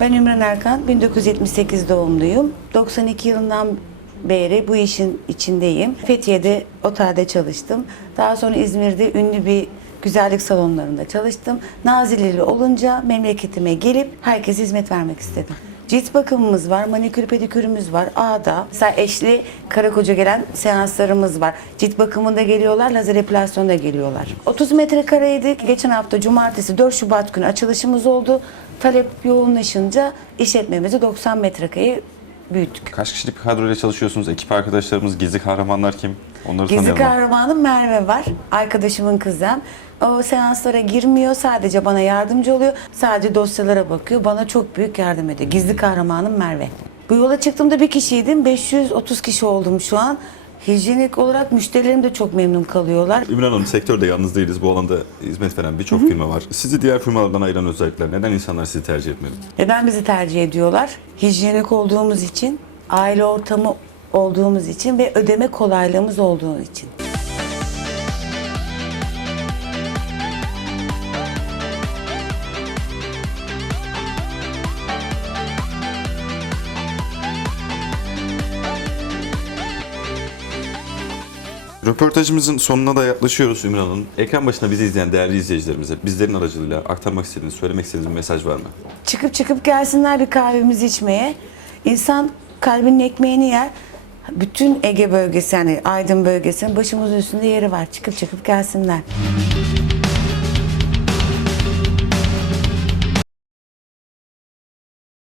Ben Ümran Erkan, 1978 doğumluyum. 92 yılından beri bu işin içindeyim. Fethiye'de otelde çalıştım. Daha sonra İzmir'de ünlü bir güzellik salonlarında çalıştım. Nazilli olunca memleketime gelip herkese hizmet vermek istedim. Cilt bakımımız var, manikür pedikürümüz var. A'da mesela eşli karı koca gelen seanslarımız var. Cilt bakımında geliyorlar, lazer epilasyonda geliyorlar. 30 metrekareydi. Geçen hafta cumartesi 4 Şubat günü açılışımız oldu. Talep yoğunlaşınca işletmemizi 90 metrekareye büyüttük. Kaç kişilik bir kadroyla çalışıyorsunuz? Ekip arkadaşlarımız, gizli kahramanlar kim? Onları Gizli tanıyalım. kahramanım Merve var. Arkadaşımın kızı. O seanslara girmiyor. Sadece bana yardımcı oluyor. Sadece dosyalara bakıyor. Bana çok büyük yardım ediyor. Gizli kahramanım Merve. Bu yola çıktığımda bir kişiydim. 530 kişi oldum şu an. Hijyenik olarak müşterilerim de çok memnun kalıyorlar. Ümran Hanım sektörde yalnız değiliz. Bu alanda hizmet veren birçok firma var. Sizi diğer firmalardan ayıran özellikler. Neden insanlar sizi tercih etmeli? Neden bizi tercih ediyorlar? Hijyenik olduğumuz için, aile ortamı olduğumuz için ve ödeme kolaylığımız olduğu için. Röportajımızın sonuna da yaklaşıyoruz Ümran Hanım. Ekran başında bizi izleyen değerli izleyicilerimize bizlerin aracılığıyla aktarmak istediğiniz, söylemek istediğiniz bir mesaj var mı? Çıkıp çıkıp gelsinler bir kahvemizi içmeye. İnsan kalbinin ekmeğini yer. Bütün Ege bölgesi yani Aydın bölgesinin başımızın üstünde yeri var. Çıkıp çıkıp gelsinler.